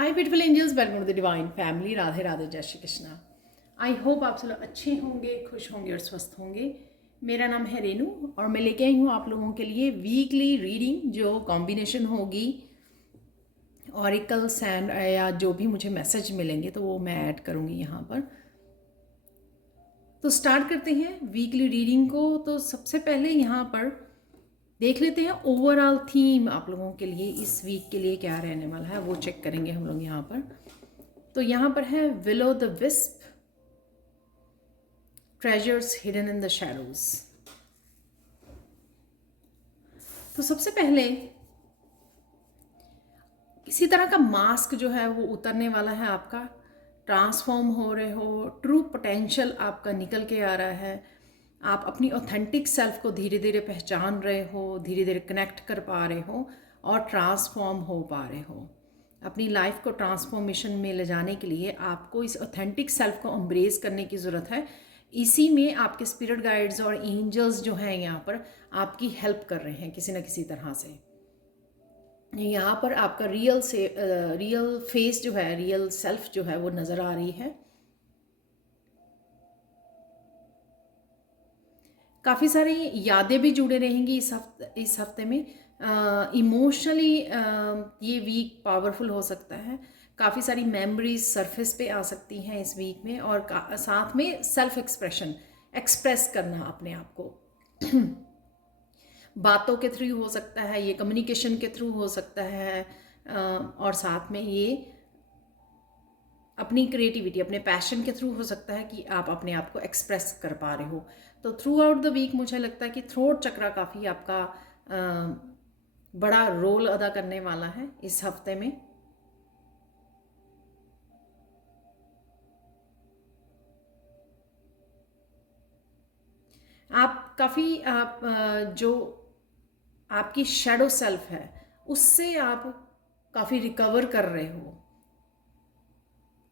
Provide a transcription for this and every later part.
Hi beautiful angels, welcome to the divine family. Radhe Radhe, जय Shri Krishna. I hope आप सब लोग अच्छे होंगे, खुश होंगे और स्वस्थ होंगे। मेरा नाम है रेनू और मैं लेके आई हूँ आप लोगों के लिए वीकली रीडिंग, जो कॉम्बिनेशन होगी ऑरिकल सैंड या जो भी मुझे मैसेज मिलेंगे तो वो मैं ऐड करूँगी यहाँ पर। तो स्टार्ट करते हैं वीकली रीडिंग को। तो सबसे पहले यहाँ पर देख लेते हैं ओवरऑल थीम आप लोगों के लिए इस वीक के लिए क्या रहने वाला है, वो चेक करेंगे हम लोग यहाँ पर। तो यहाँ पर है willow the wisp, treasures hidden in the shadows. तो सबसे पहले किसी तरह का मास्क जो है वो उतरने वाला है आपका, ट्रांसफॉर्म हो रहे हो, ट्रू पोटेंशियल आपका निकल के आ रहा है। आप अपनी ऑथेंटिक सेल्फ को धीरे धीरे पहचान रहे हो, धीरे धीरे कनेक्ट कर पा रहे हो और ट्रांसफॉर्म हो पा रहे हो। अपनी लाइफ को ट्रांसफॉर्मेशन में ले जाने के लिए आपको इस ऑथेंटिक सेल्फ को एम्ब्रेस करने की ज़रूरत है। इसी में आपके स्पिरिट गाइड्स और एंजल्स जो हैं यहाँ पर आपकी हेल्प कर रहे हैं किसी न किसी तरह से। यहाँ पर आपका रियल फेस जो है, रियल सेल्फ जो है वो नज़र आ रही है। काफ़ी सारी यादें भी जुड़े रहेंगी इस हफ्ते में। इमोशनली ये वीक पावरफुल हो सकता है। काफ़ी सारी मेमोरीज सरफेस पे आ सकती हैं इस वीक में, और साथ में सेल्फ एक्सप्रेस करना अपने आप को बातों के थ्रू हो सकता है, ये कम्युनिकेशन के थ्रू हो सकता है, और साथ में ये अपनी क्रिएटिविटी, अपने पैशन के थ्रू हो सकता है कि आप अपने आप को एक्सप्रेस कर पा रहे हो। तो थ्रू आउट द वीक मुझे लगता है कि थ्रोट चक्रा काफ़ी आपका बड़ा रोल अदा करने वाला है इस हफ्ते में। आप काफ़ी जो आपकी शैडो सेल्फ है उससे आप काफ़ी रिकवर कर रहे हो।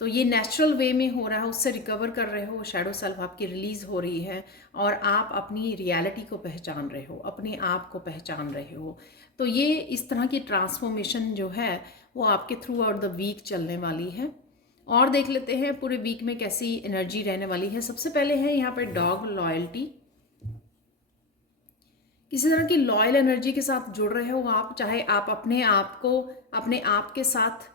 तो ये नेचुरल वे में हो रहा है, उससे रिकवर कर रहे हो, शैडो सेल्फ आपकी रिलीज़ हो रही है और आप अपनी रियलिटी को पहचान रहे हो, अपने आप को पहचान रहे हो। तो ये इस तरह की ट्रांसफॉर्मेशन जो है वो आपके थ्रू आउट द वीक चलने वाली है। और देख लेते हैं पूरे वीक में कैसी एनर्जी रहने वाली है। सबसे पहले है यहाँ पर डॉग लॉयल्टी। किसी तरह की लॉयल एनर्जी के साथ जुड़ रहे हो आप, चाहे आप अपने आप को, अपने आप के साथ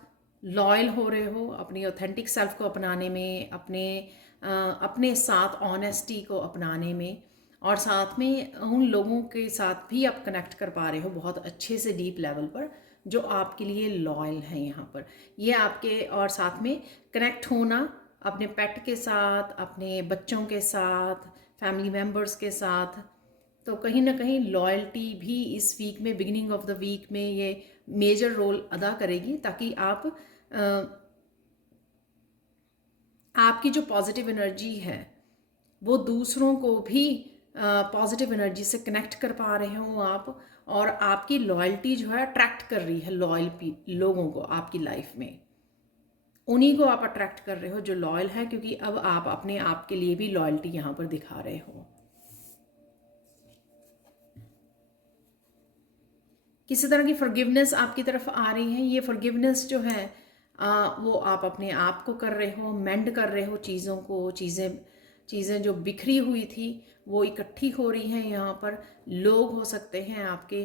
लॉयल हो रहे हो, अपनी ऑथेंटिक सेल्फ को अपनाने में, अपने साथ ऑनेस्टी को अपनाने में, और साथ में उन लोगों के साथ भी आप कनेक्ट कर पा रहे हो बहुत अच्छे से डीप लेवल पर जो आपके लिए लॉयल हैं यहाँ पर। ये आपके, और साथ में कनेक्ट होना अपने पेट के साथ, अपने बच्चों के साथ, फैमिली मेम्बर्स के साथ। तो कहीं ना कहीं लॉयल्टी भी इस वीक में, बिगिनिंग ऑफ द वीक में ये मेजर रोल अदा करेगी, ताकि आपकी जो पॉजिटिव एनर्जी है वो दूसरों को भी पॉजिटिव एनर्जी से कनेक्ट कर पा रहे हो आप, और आपकी लॉयल्टी जो है अट्रैक्ट कर रही है लॉयल लोगों को आपकी लाइफ में। उन्हीं को आप अट्रैक्ट कर रहे हो जो लॉयल है, क्योंकि अब आप अपने आप के लिए भी लॉयल्टी यहाँ पर दिखा रहे हो। किसी तरह की फॉरगिवनेस आपकी तरफ आ रही है। ये फॉरगिवनेस जो है वो आप अपने आप को कर रहे हो, मेंड कर रहे हो चीज़ों को। चीज़ें जो बिखरी हुई थी वो इकट्ठी हो रही हैं यहाँ पर। लोग हो सकते हैं आपके,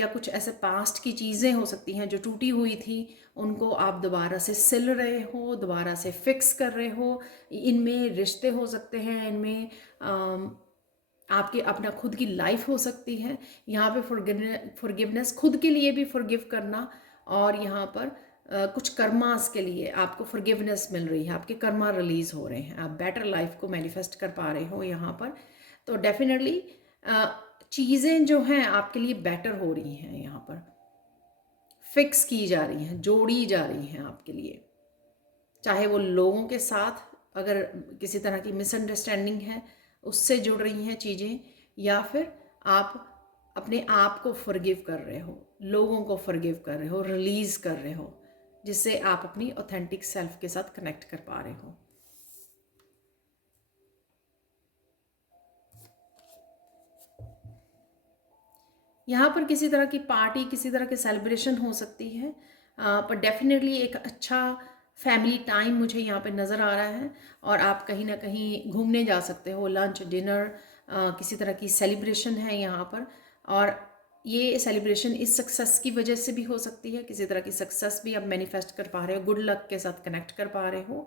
या कुछ ऐसे पास्ट की चीज़ें हो सकती हैं जो टूटी हुई थी, उनको आप दोबारा से सिल रहे हो, दोबारा से फिक्स कर रहे हो। इनमें रिश्ते हो सकते हैं, इनमें आपके अपना खुद की लाइफ हो सकती है। यहाँ पे फॉरगिवनेस, खुद के लिए भी फॉरगिव करना, और यहाँ पर कुछ कर्मास के लिए आपको फॉरगिवनेस मिल रही है, आपके कर्मा रिलीज हो रहे हैं, आप बेटर लाइफ को मैनिफेस्ट कर पा रहे हो यहाँ पर। तो डेफिनेटली चीज़ें जो हैं आपके लिए बेटर हो रही हैं, यहाँ पर फिक्स की जा रही हैं, जोड़ी जा रही हैं आपके लिए। चाहे वो लोगों के साथ अगर किसी तरह की मिसअंडरस्टैंडिंग है उससे जुड़ रही हैं चीज़ें, या फिर आप अपने आप को फॉरगिव कर रहे हो, लोगों को फॉरगिव कर रहे हो, रिलीज़ कर रहे हो, जिससे आप अपनी ऑथेंटिक सेल्फ के साथ कनेक्ट कर पा रहे हो। यहाँ पर किसी तरह की पार्टी, किसी तरह की सेलिब्रेशन हो सकती है। पर डेफिनेटली एक अच्छा फैमिली टाइम मुझे यहाँ पे नज़र आ रहा है। और आप कहीं ना कहीं घूमने जा सकते हो, लंच डिनर, किसी तरह की सेलिब्रेशन है यहाँ पर। और ये सेलिब्रेशन इस सक्सेस की वजह से भी हो सकती है, किसी तरह की सक्सेस भी आप मैनिफेस्ट कर पा रहे हो, गुड लक के साथ कनेक्ट कर पा रहे हो,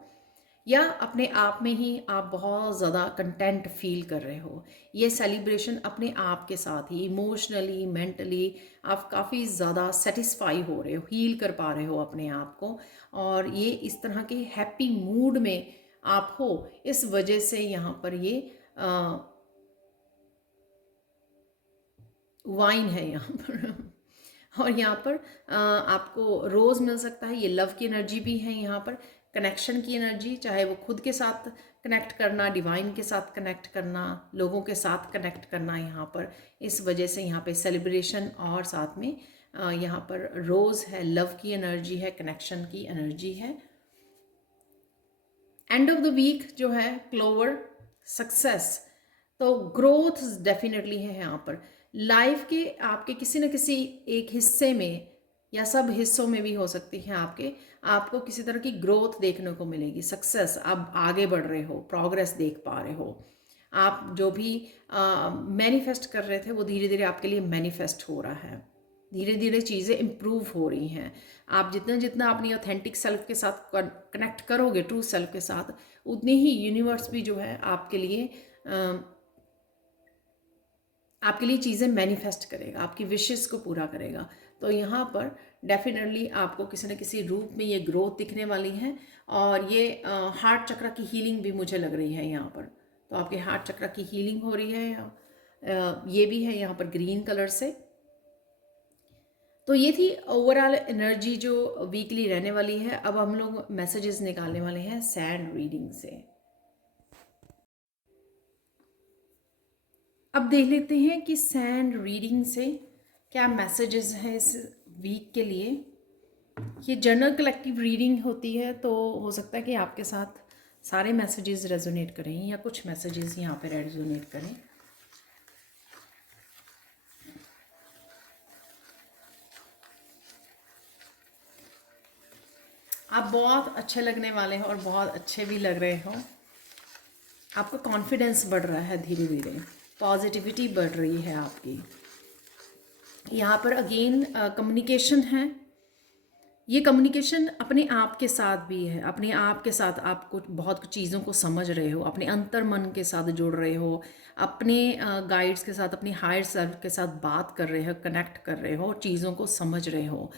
या अपने आप में ही आप बहुत ज़्यादा कंटेंट फील कर रहे हो। ये सेलिब्रेशन अपने आप के साथ ही इमोशनली मेंटली आप काफ़ी ज़्यादा सेटिस्फाई हो रहे हो, हील कर पा रहे हो अपने आप को। और ये इस तरह के हैप्पी मूड में आप हो, इस वजह से यहाँ पर ये वाइन है यहाँ पर। और यहाँ पर आपको रोज़ मिल सकता है, ये लव की एनर्जी भी है यहाँ पर, कनेक्शन की एनर्जी, चाहे वो खुद के साथ कनेक्ट करना, डिवाइन के साथ कनेक्ट करना, लोगों के साथ कनेक्ट करना यहाँ पर। इस वजह से यहाँ पे सेलिब्रेशन और साथ में यहाँ पर रोज़ है, लव की एनर्जी है, कनेक्शन की एनर्जी है। एंड ऑफ द वीक जो है क्लोवर, सक्सेस, तो ग्रोथ डेफिनेटली है यहाँ पर। लाइफ के आपके किसी न किसी एक हिस्से में या सब हिस्सों में भी हो सकती है आपको किसी तरह की ग्रोथ देखने को मिलेगी, सक्सेस, आप आगे बढ़ रहे हो, प्रोग्रेस देख पा रहे हो। आप जो भी मैनिफेस्ट कर रहे थे वो धीरे धीरे आपके लिए मैनिफेस्ट हो रहा है, धीरे धीरे चीज़ें इम्प्रूव हो रही हैं। आप जितना जितना अपनी ऑथेंटिक सेल्फ के साथ कनेक्ट करोगे, ट्रू सेल्फ के साथ, उतनी ही यूनिवर्स भी जो है आपके लिए चीज़ें मैनिफेस्ट करेगा, आपकी विशेस को पूरा करेगा। तो यहाँ पर डेफिनेटली आपको किसी न किसी रूप में ये ग्रोथ दिखने वाली है। और ये हार्ट चक्र की हीलिंग भी मुझे लग रही है यहाँ पर। तो आपके हार्ट चक्र की हीलिंग हो रही है यहाँ, ये भी है यहाँ पर ग्रीन कलर से। तो ये थी ओवरऑल एनर्जी जो वीकली रहने वाली है। अब हम लोग मैसेजेस निकालने वाले हैं सैंड रीडिंग से। अब देख लेते हैं कि सैंड रीडिंग से क्या मैसेजेस हैं इस वीक के लिए। ये जनरल कलेक्टिव रीडिंग होती है, तो हो सकता है कि आपके साथ सारे मैसेजेस रेजोनेट करें या कुछ मैसेजेस यहाँ पे रेजोनेट करें। आप बहुत अच्छे लगने वाले हो और बहुत अच्छे भी लग रहे हो। आपका कॉन्फिडेंस बढ़ रहा है धीरे धीरे, पॉजिटिविटी बढ़ रही है आपकी। यहाँ पर अगेन कम्युनिकेशन है। ये कम्युनिकेशन अपने आप के साथ भी है, अपने आप के साथ आप कुछ बहुत कुछ चीज़ों को समझ रहे हो, अपने अंतर मन के साथ जुड़ रहे हो, अपने गाइड्स के साथ, अपने हायर सेल्फ के साथ बात कर रहे हो, कनेक्ट कर रहे हो, चीज़ों को समझ रहे हो,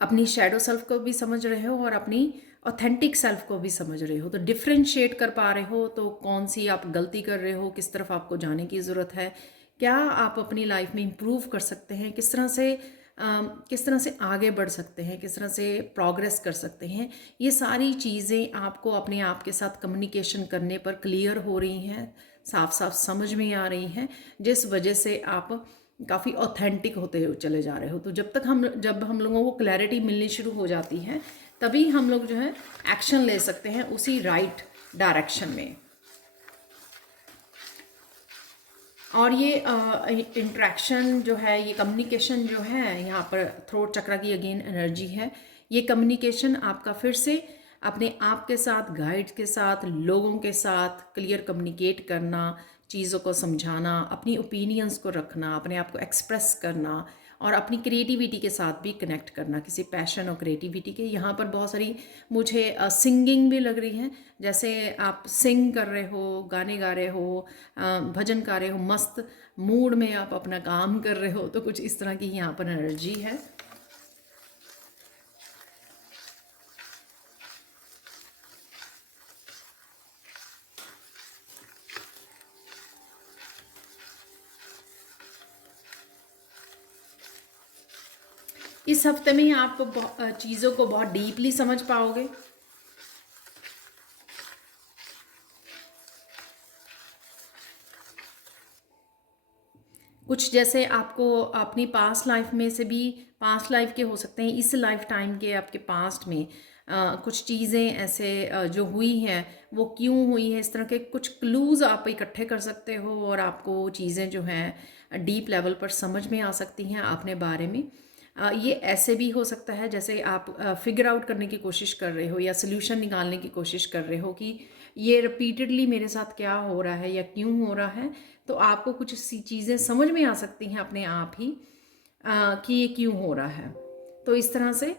अपनी शैडो सेल्फ को भी समझ रहे हो और अपनी ऑथेंटिक सेल्फ को भी समझ रहे हो। तो डिफ्रेंशिएट कर पा रहे हो, तो कौन सी आप गलती कर रहे हो, किस तरफ आपको जाने की ज़रूरत है, क्या आप अपनी लाइफ में इम्प्रूव कर सकते हैं, किस तरह से आगे बढ़ सकते हैं, किस तरह से प्रोग्रेस कर सकते हैं। ये सारी चीज़ें आपको अपने आप के साथ कम्युनिकेशन करने पर क्लियर हो रही हैं, साफ साफ समझ में आ रही हैं, जिस वजह से आप काफ़ी ऑथेंटिक होते चले जा रहे हो। तो जब हम लोगों को क्लैरिटी मिलनी शुरू हो जाती है, तभी हम लोग जो है एक्शन ले सकते हैं उसी राइट डायरेक्शन में। और ये इंट्रैक्शन जो है, ये कम्युनिकेशन जो है, यहाँ पर थ्रोट चक्र की अगेन एनर्जी है। ये कम्युनिकेशन आपका फिर से अपने आप के साथ, गाइड्स के साथ, लोगों के साथ क्लियर कम्युनिकेट करना, चीज़ों को समझाना, अपनी ओपिनियंस को रखना, अपने आप को एक्सप्रेस करना और अपनी क्रिएटिविटी के साथ भी कनेक्ट करना, किसी पैशन और क्रिएटिविटी के। यहाँ पर बहुत सारी मुझे सिंगिंग भी लग रही है, जैसे आप सिंग कर रहे हो, गाने गा रहे हो, भजन गा रहे हो, मस्त मूड में आप अपना काम कर रहे हो, तो कुछ इस तरह की यहाँ पर एनर्जी है। इस हफ्ते में ही आप चीज़ों को बहुत डीपली समझ पाओगे। कुछ जैसे आपको अपनी पास्ट लाइफ में से भी, पास्ट लाइफ के हो सकते हैं, इस लाइफ टाइम के आपके पास्ट में कुछ चीज़ें ऐसे जो हुई हैं वो क्यों हुई है, इस तरह के कुछ क्लूज़ आप इकट्ठे कर सकते हो और आपको चीज़ें जो हैं डीप लेवल पर समझ में आ सकती हैं अपने बारे में। ये ऐसे भी हो सकता है जैसे आप फिगर आउट करने की कोशिश कर रहे हो या सोल्यूशन निकालने की कोशिश कर रहे हो कि ये रिपीटेडली मेरे साथ क्या हो रहा है या क्यों हो रहा है। तो आपको कुछ सी चीज़ें समझ में आ सकती हैं अपने आप ही कि ये क्यों हो रहा है। तो इस तरह से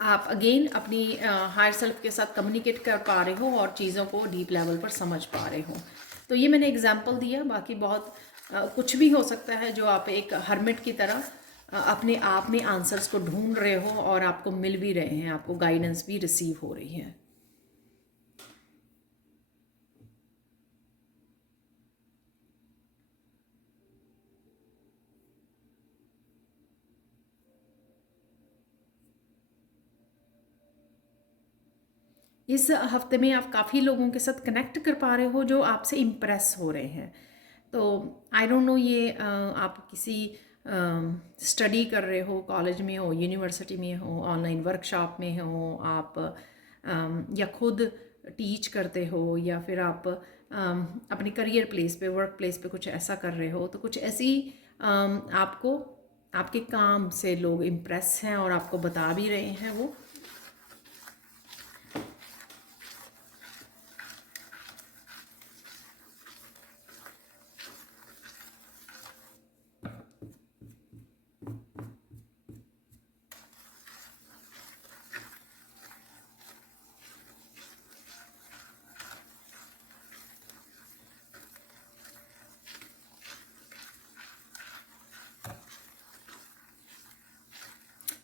आप अगेन अपनी हायर सेल्फ के साथ कम्युनिकेट कर पा रहे हो और चीज़ों को डीप लेवल पर समझ पा रहे हो। तो ये मैंने एग्जांपल दिया, बाकी बहुत कुछ भी हो सकता है जो आप एक हर्मिट की तरह अपने आप में आंसर्स को ढूंढ रहे हो और आपको मिल भी रहे हैं, आपको गाइडेंस भी रिसीव हो रही है। इस हफ्ते में आप काफ़ी लोगों के साथ कनेक्ट कर पा रहे हो जो आपसे इम्प्रेस हो रहे हैं। तो आई डोंट नो ये आप किसी स्टडी कर रहे हो, कॉलेज में हो, यूनिवर्सिटी में हो, ऑनलाइन वर्कशॉप में हो आप, या खुद टीच करते हो, या फिर आप अपने करियर प्लेस पे, वर्क प्लेस पे कुछ ऐसा कर रहे हो। तो कुछ ऐसी आपको आपके काम से लोग इम्प्रेस हैं और आपको बता भी रहे हैं वो।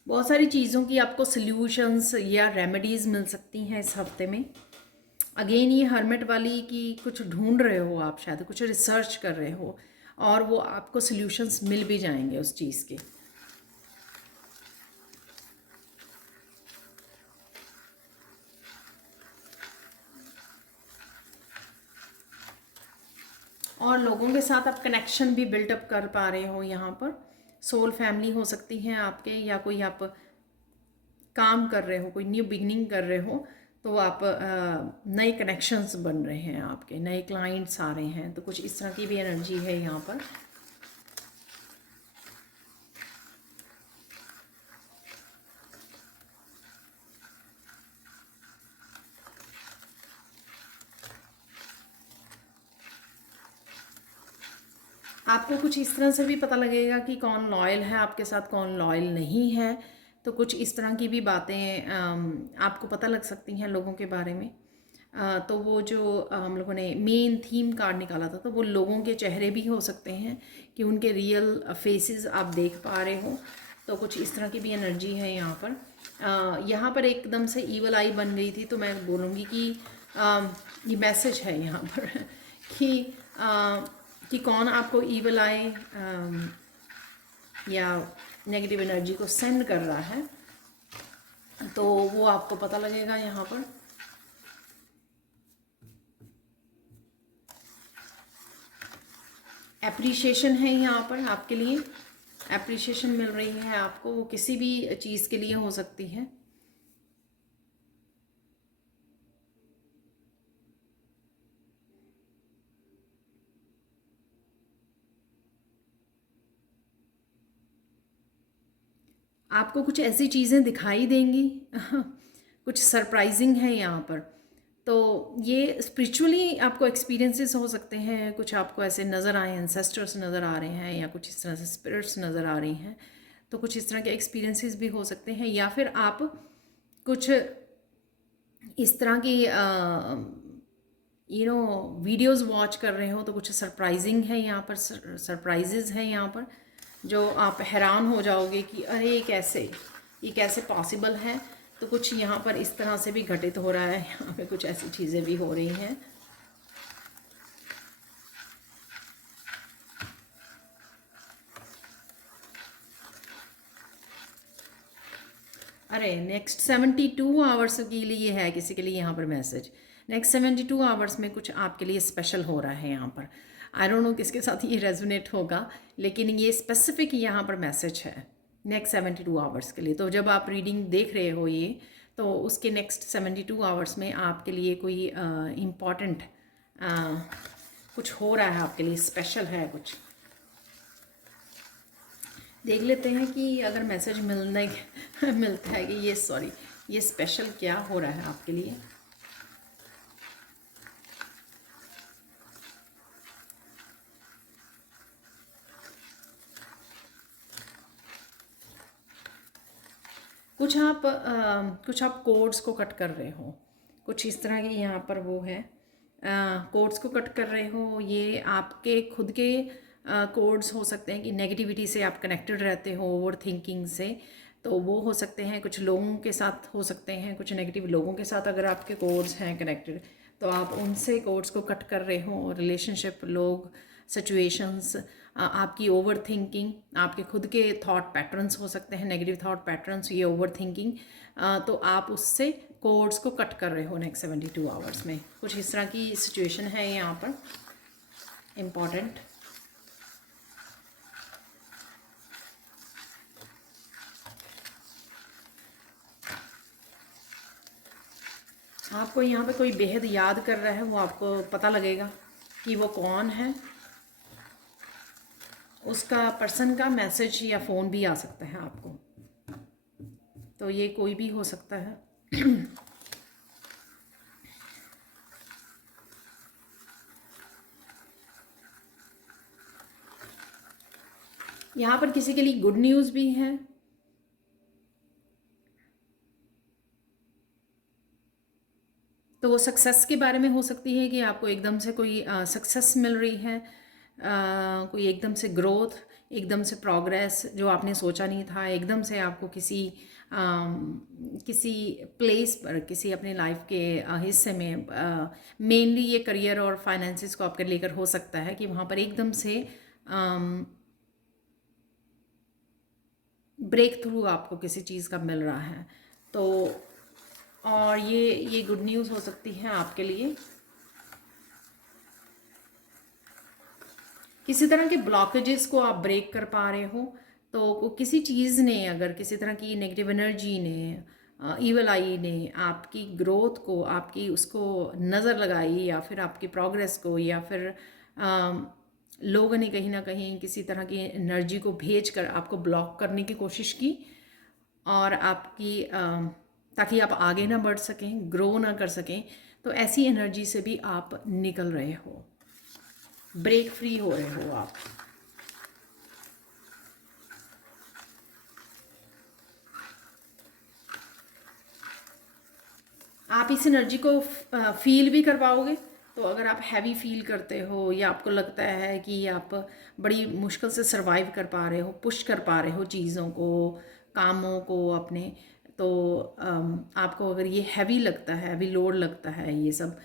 बहुत सारी चीज़ों की आपको सल्यूशंस या रेमेडीज़ मिल सकती हैं इस हफ्ते में। अगेन ये हर्मिट वाली कि कुछ ढूंढ रहे हो आप, शायद कुछ रिसर्च कर रहे हो और वो आपको सल्यूशंस मिल भी जाएंगे उस चीज़ के। और लोगों के साथ आप कनेक्शन भी बिल्टअप कर पा रहे हो यहाँ पर। सोल फैमिली हो सकती हैं आपके, या कोई आप काम कर रहे हो, कोई न्यू बिगनिंग कर रहे हो, तो आप नए कनेक्शंस बन रहे हैं, आपके नए क्लाइंट्स आ रहे हैं। तो कुछ इस तरह की भी एनर्जी है यहाँ पर। आपको कुछ इस तरह से भी पता लगेगा कि कौन लॉयल है आपके साथ, कौन लॉयल नहीं है। तो कुछ इस तरह की भी बातें आपको पता लग सकती हैं लोगों के बारे में। तो वो जो हम लोगों ने मेन थीम कार्ड निकाला था, तो वो लोगों के चेहरे भी हो सकते हैं कि उनके रियल फेसेस आप देख पा रहे हो। तो कुछ इस तरह की भी एनर्जी है यहाँ पर। यहाँ पर एकदम से ईवल आई बन गई थी, तो मैं बोलूँगी कि ये मैसेज है यहाँ पर कि कि कौन आपको ईवल आए या नेगेटिव एनर्जी को सेंड कर रहा है, तो वो आपको पता लगेगा यहाँ पर। एप्रिशिएशन है यहाँ पर आपके लिए, एप्रिशिएशन मिल रही है आपको, वो किसी भी चीज़ के लिए हो सकती है। आपको कुछ ऐसी चीज़ें दिखाई देंगी कुछ सरप्राइजिंग है यहाँ पर। तो ये स्पिरिचुअली आपको एक्सपीरियंसेस हो सकते हैं, कुछ आपको ऐसे नज़र आए, एंसेस्टर्स नज़र आ रहे हैं, या कुछ इस तरह से स्पिरिट्स नज़र आ रही हैं। तो कुछ इस तरह के एक्सपीरियंसेस भी हो सकते हैं, या फिर आप कुछ इस तरह की वीडियोस वॉच कर रहे हो, तो कुछ सरप्राइजिंग है यहाँ पर, सरप्राइजेज हैं यहाँ पर जो आप हैरान हो जाओगे कि अरे ये कैसे पॉसिबल है। तो कुछ यहाँ पर इस तरह से भी घटित हो रहा है, यहाँ पे कुछ ऐसी चीज़ें भी हो रही हैं। अरे नेक्स्ट 72 आवर्स के लिए है किसी के लिए यहाँ पर मैसेज। नेक्स्ट 72 आवर्स में कुछ आपके लिए स्पेशल हो रहा है यहाँ पर। आई डोंट नो किसके साथ ये रेजोनेट होगा, लेकिन ये स्पेसिफिक यहाँ पर मैसेज है नेक्स्ट 72 आवर्स के लिए। तो जब आप रीडिंग देख रहे हो ये, तो उसके नेक्स्ट 72 आवर्स में आपके लिए कोई इम्पॉर्टेंट कुछ हो रहा है, आपके लिए स्पेशल है कुछ। देख लेते हैं कि अगर मैसेज मिलने मिलता है कि ये स्पेशल क्या हो रहा है आपके लिए। कुछ आप कोड्स को कट कर रहे हो, कुछ इस तरह के यहाँ पर वो है, कोड्स को कट कर रहे हो। ये आपके खुद के कोड्स हो सकते हैं कि नेगेटिविटी से आप कनेक्टेड रहते हो, ओवर थिंकिंग से, तो वो हो सकते हैं। कुछ लोगों के साथ हो सकते हैं, कुछ नेगेटिव लोगों के साथ अगर आपके कोड्स हैं कनेक्टेड, तो आप उनसे कोड्स को कट कर रहे हो। रिलेशनशिप, लोग, सिचुएशंस, आपकी ओवर थिंकिंग, आपके खुद के थॉट पैटर्न्स हो सकते हैं, नेगेटिव थॉट पैटर्न्स, ये ओवर थिंकिंग, तो आप उससे कोड्स को कट कर रहे हो नेक्स्ट 72 आवर्स में। कुछ इस तरह की सिचुएशन है यहाँ पर इम्पॉर्टेंट। आपको यहाँ पे कोई बेहद याद कर रहा है, वो आपको पता लगेगा कि वो कौन है। उसका पर्सन का मैसेज या फ़ोन भी आ सकता है आपको, तो ये कोई भी हो सकता है। यहाँ पर किसी के लिए गुड न्यूज़ भी है। तो वो सक्सेस के बारे में हो सकती है कि आपको एकदम से कोई सक्सेस मिल रही है, कोई एकदम से ग्रोथ, एकदम से प्रोग्रेस जो आपने सोचा नहीं था, एकदम से आपको किसी प्लेस पर, किसी अपने लाइफ के हिस्से में, मेनली ये करियर और फाइनेंसिस को आपके लेकर हो सकता है कि वहाँ पर एकदम से ब्रेक थ्रू आपको किसी चीज़ का मिल रहा है। तो और ये गुड न्यूज़ हो सकती है आपके लिए। किसी तरह के ब्लॉकेजेस को आप ब्रेक कर पा रहे हो, तो किसी चीज़ ने, अगर किसी तरह की नेगेटिव एनर्जी ने, ईवल आई ने आपकी ग्रोथ को, आपकी उसको नज़र लगाई, या फिर आपकी प्रोग्रेस को, या फिर लोगों ने कहीं ना कहीं किसी तरह की एनर्जी को भेज कर आपको ब्लॉक करने की कोशिश की, और ताकि आप आगे ना बढ़ सकें, ग्रो ना कर सकें, तो ऐसी एनर्जी से भी आप निकल रहे हो, ब्रेक फ्री हो रहे हो आप। आप इस एनर्जी को फील भी कर पाओगे। तो अगर आप हैवी फील करते हो, या आपको लगता है कि आप बड़ी मुश्किल से सरवाइव कर पा रहे हो, पुश कर पा रहे हो चीज़ों को, कामों को अपने, तो आपको अगर ये हैवी लगता है, हैवी लोड लगता है ये सब,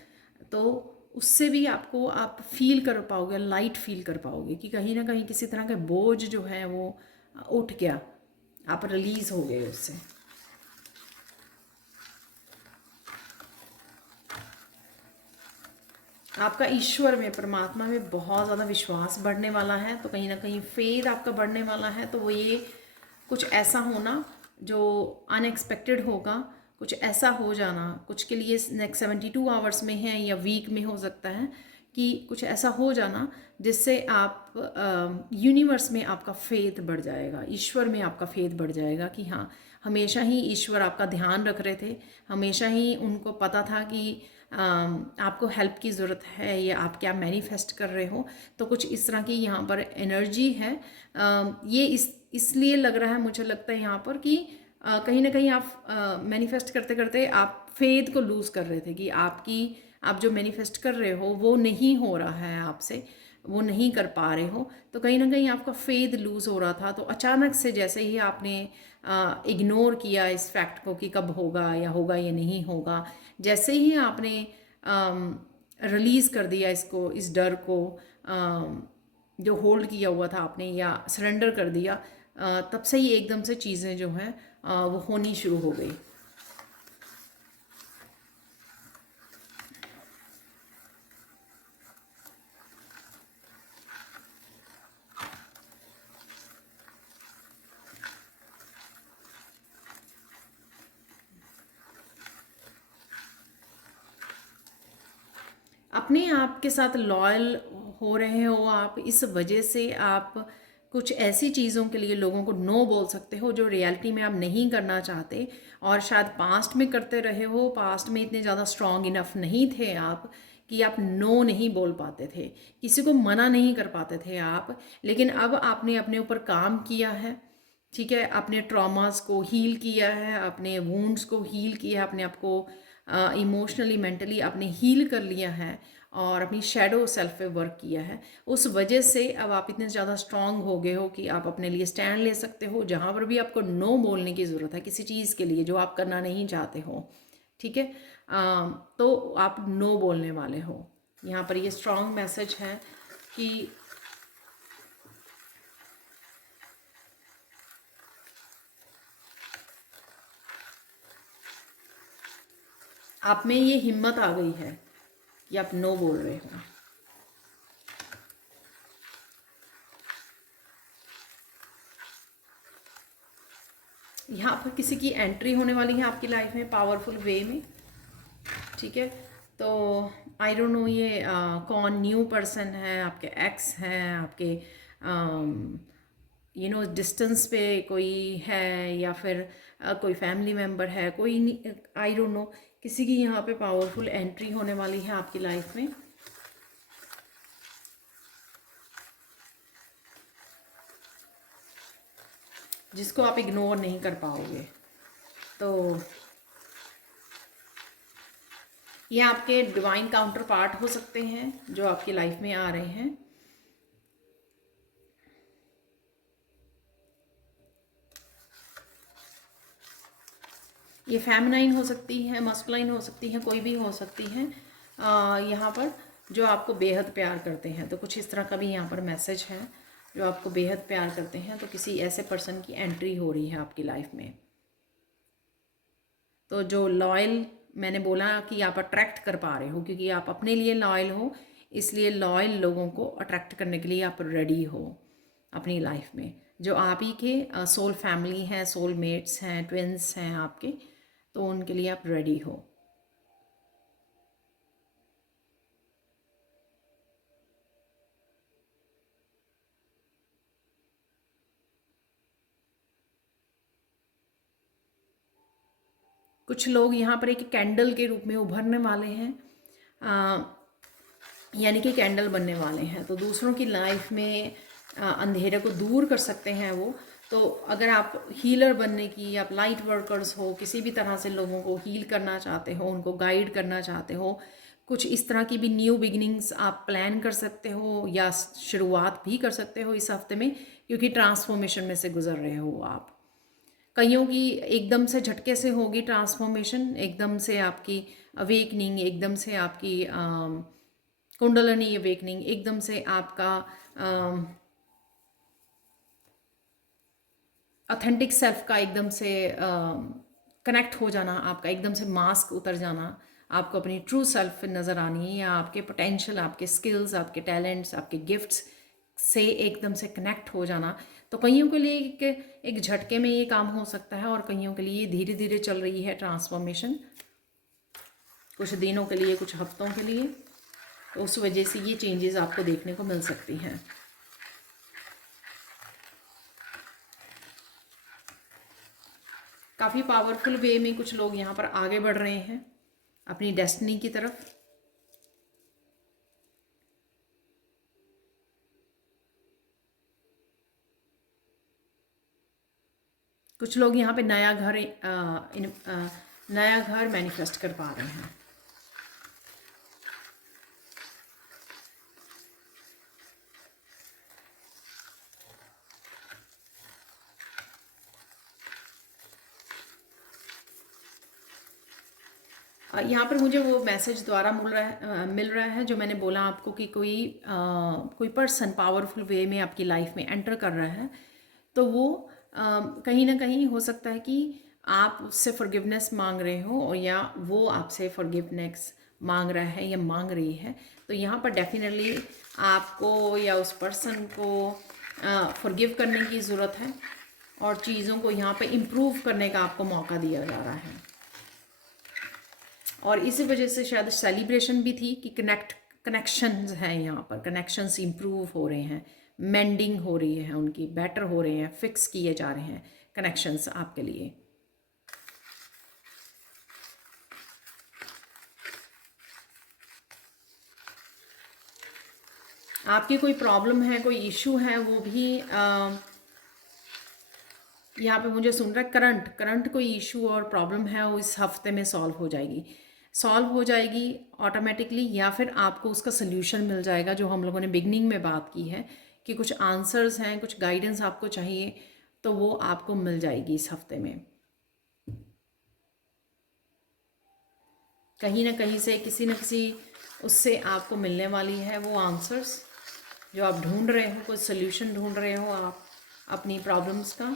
तो उससे भी आप फील कर पाओगे, लाइट फील कर पाओगे कि कहीं ना कहीं किसी तरह का बोझ जो है वो उठ गया, आप रिलीज़ हो गए उससे। आपका ईश्वर में, परमात्मा में बहुत ज़्यादा विश्वास बढ़ने वाला है, तो कहीं ना कहीं फेथ आपका बढ़ने वाला है। तो वो ये कुछ ऐसा होना जो अनएक्सपेक्टेड होगा, कुछ ऐसा हो जाना, कुछ के लिए नेक्स्ट 72 आवर्स में है या वीक में हो सकता है, कि कुछ ऐसा हो जाना जिससे आप यूनिवर्स में आपका फेथ बढ़ जाएगा, ईश्वर में आपका फेथ बढ़ जाएगा कि हाँ, हमेशा ही ईश्वर आपका ध्यान रख रहे थे, हमेशा ही उनको पता था कि आपको हेल्प की ज़रूरत है, या आप क्या मैनिफेस्ट कर रहे हो। तो कुछ इस तरह की यहाँ पर एनर्जी है। ये इसलिए लग रहा है, मुझे लगता है यहाँ पर कि कहीं ना कहीं आप मैनिफेस्ट करते करते आप फेथ को लूज़ कर रहे थे, कि आप जो मैनिफेस्ट कर रहे हो वो नहीं हो रहा है आपसे, वो नहीं कर पा रहे हो, तो कहीं ना कहीं आपका फेथ लूज़ हो रहा था। तो अचानक से जैसे ही आपने इग्नोर किया इस फैक्ट को कि कब होगा या नहीं होगा, जैसे ही आपने रिलीज़ कर दिया इसको, इस डर को, जो होल्ड किया हुआ था आपने, या सरेंडर कर दिया, तब से ही एकदम से चीज़ें जो हैं वो होनी शुरू हो गई। अपने आप के साथ लॉयल हो रहे हो आप, इस वजह से आप कुछ ऐसी चीज़ों के लिए लोगों को नो बोल सकते हो जो रियलिटी में आप नहीं करना चाहते, और शायद पास्ट में करते रहे हो, पास्ट में इतने ज़्यादा स्ट्रॉन्ग इनफ नहीं थे आप कि आप नो नहीं बोल पाते थे, किसी को मना नहीं कर पाते थे आप। लेकिन अब आपने अपने ऊपर काम किया है, ठीक है, अपने ट्रॉमास को हील किया है, अपने वुंड्स को हील किया है, अपने आप को इमोशनली मेंटली आपने हील कर लिया है और अपनी शैडो सेल्फ पे वर्क किया है। उस वजह से अब आप इतने ज़्यादा स्ट्रांग हो गए हो कि आप अपने लिए स्टैंड ले सकते हो जहाँ पर भी आपको नो बोलने की ज़रूरत है किसी चीज़ के लिए जो आप करना नहीं चाहते हो, ठीक है। तो आप नो बोलने वाले हो। यहाँ पर ये स्ट्रांग मैसेज है कि आप में ये हिम्मत आ गई है कि आप नो बोल रहे हो। यहाँ पर किसी की एंट्री होने वाली है आपकी लाइफ में पावरफुल वे में, ठीक है। तो आई डोंट नो ये कौन न्यू पर्सन है, आपके एक्स हैं, आपके डिस्टेंस पे कोई है, या फिर कोई फैमिली मेम्बर है, कोई आई डोंट नो। किसी की यहाँ पे पावरफुल एंट्री होने वाली है आपकी लाइफ में, जिसको आप इग्नोर नहीं कर पाओगे। तो ये आपके डिवाइन काउंटर पार्ट हो सकते हैं जो आपकी लाइफ में आ रहे हैं। ये फेमिनाइन हो सकती है, मस्कुलाइन हो सकती है, कोई भी हो सकती है यहाँ पर, जो आपको बेहद प्यार करते हैं। तो कुछ इस तरह का भी यहाँ पर मैसेज है, जो आपको बेहद प्यार करते हैं। तो किसी ऐसे पर्सन की एंट्री हो रही है आपकी लाइफ में। तो जो लॉयल, मैंने बोला कि आप अट्रैक्ट कर पा रहे हो क्योंकि आप अपने लिए लॉयल हो, इसलिए लॉयल लोगों को अट्रैक्ट करने के लिए आप रेडी हो अपनी लाइफ में। जो आप ही के सोल फैमिली हैं, सोल मेट्स हैं, ट्विन्स हैं आपके, तो उनके लिए आप रेडी हो। कुछ लोग यहाँ पर एक कैंडल के रूप में उभरने वाले हैं, यानी कि कैंडल बनने वाले हैं। तो दूसरों की लाइफ में अंधेरे को दूर कर सकते हैं वो। तो अगर आप हीलर बनने की, आप लाइट वर्कर्स हो, किसी भी तरह से लोगों को हील करना चाहते हो, उनको गाइड करना चाहते हो, कुछ इस तरह की भी न्यू बिगिनिंग्स आप प्लान कर सकते हो या शुरुआत भी कर सकते हो इस हफ्ते में, क्योंकि ट्रांसफॉर्मेशन में से गुजर रहे हो आप। कईयों की एकदम से झटके से होगी ट्रांसफॉर्मेशन, एकदम से आपकी अवेकनिंग, एकदम से आपकी कुंडलनी अवेकनिंग, एकदम से आपका ऑथेंटिक सेल्फ का एकदम से कनेक्ट हो जाना, आपका एकदम से मास्क उतर जाना, आपको अपनी ट्रू सेल्फ नज़र आनी है, या आपके पोटेंशियल, आपके स्किल्स, आपके टैलेंट्स, आपके गिफ्ट्स से एकदम से कनेक्ट हो जाना। तो कईयों के लिए एक झटके में ये काम हो सकता है, और कईयों के लिए धीरे धीरे चल रही है ट्रांसफॉर्मेशन, कुछ दिनों के लिए, कुछ हफ्तों के लिए। तो उस वजह से ये चेंजेस आपको देखने को मिल सकती हैं। काफ़ी पावरफुल वे में कुछ लोग यहाँ पर आगे बढ़ रहे हैं अपनी डेस्टिनी की तरफ। कुछ लोग यहाँ पे नया घर मैनिफेस्ट कर पा रहे हैं। यहाँ पर मुझे वो मैसेज द्वारा मिल रहा है जो मैंने बोला आपको कि कोई पर्सन पावरफुल वे में आपकी लाइफ में एंटर कर रहा है। तो वो कहीं ना कहीं हो सकता है कि आप उससे फॉरगिवनेस मांग रहे हो, और या वो आपसे फॉरगिवनेस मांग रहा है या मांग रही है। तो यहाँ पर डेफिनेटली आपको या उस पर्सन को फॉरगिव करने की ज़रूरत है, और चीज़ों को यहाँ पे इम्प्रूव करने का आपको मौका दिया जा रहा है। और इसी वजह से शायद सेलिब्रेशन भी थी कि कनेक्शंस हैं, यहाँ पर कनेक्शंस इम्प्रूव हो रहे हैं। मेंडिंग हो रही है, उनकी बेटर हो रहे हैं, फिक्स किए जा रहे हैं कनेक्शंस आपके लिए। आपकी कोई प्रॉब्लम है, कोई इशू है, वो भी यहाँ पे मुझे सुन रहा है करंट कोई इशू और प्रॉब्लम है वो इस हफ्ते में सॉल्व हो जाएगी ऑटोमेटिकली, या फिर आपको उसका सल्यूशन मिल जाएगा, जो हम लोगों ने बिगनिंग में बात की है कि कुछ आंसर्स हैं, कुछ गाइडेंस आपको चाहिए, तो वो आपको मिल जाएगी इस हफ्ते में। कहीं ना कहीं से किसी न किसी उससे आपको मिलने वाली है वो आंसर्स जो आप ढूंढ रहे हो, कोई सल्यूशन ढूंढ रहे हो आप अपनी प्रॉब्लम्स का,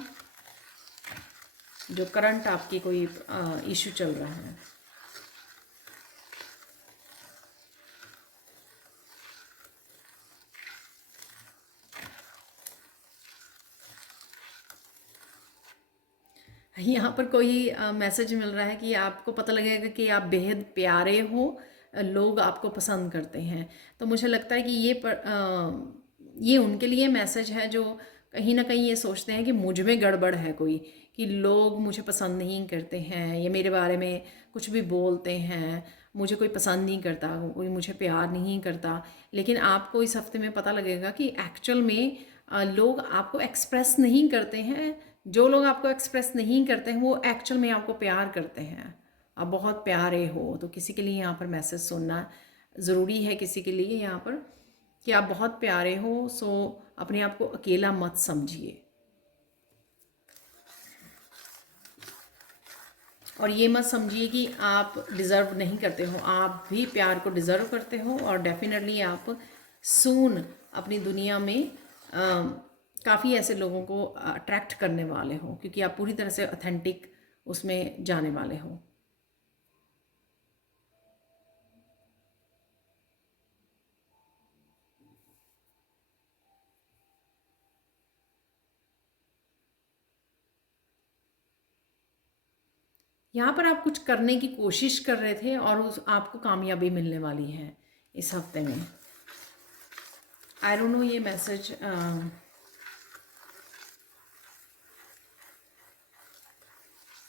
जो करंट आपकी कोई इशू चल रहा है। यहाँ पर कोई मैसेज मिल रहा है कि आपको पता लगेगा कि आप बेहद प्यारे हो, लोग आपको पसंद करते हैं। तो मुझे लगता है कि ये उनके लिए मैसेज है जो कहीं ना कहीं ये सोचते हैं कि मुझ में गड़बड़ है कोई, कि लोग मुझे पसंद नहीं करते हैं, ये मेरे बारे में कुछ भी बोलते हैं, मुझे कोई पसंद नहीं करता, कोई मुझे प्यार नहीं करता। लेकिन आपको इस हफ्ते में पता लगेगा कि एक्चुअल में लोग आपको एक्सप्रेस नहीं करते हैं, जो लोग आपको एक्सप्रेस नहीं करते हैं वो एक्चुअल में आपको प्यार करते हैं, आप बहुत प्यारे हो। तो किसी के लिए यहाँ पर मैसेज सुनना ज़रूरी है, किसी के लिए यहाँ पर कि आप बहुत प्यारे हो, सो अपने आप को अकेला मत समझिए, और ये मत समझिए कि आप डिज़र्व नहीं करते हो, आप भी प्यार को डिज़र्व करते हो, और डेफिनेटली आप सून अपनी दुनिया में काफ़ी ऐसे लोगों को अट्रैक्ट करने वाले हो, क्योंकि आप पूरी तरह से ऑथेंटिक उसमें जाने वाले हो। यहाँ पर आप कुछ करने की कोशिश कर रहे थे और उस आपको कामयाबी मिलने वाली है इस हफ्ते में। आई डोंट नो ये मैसेज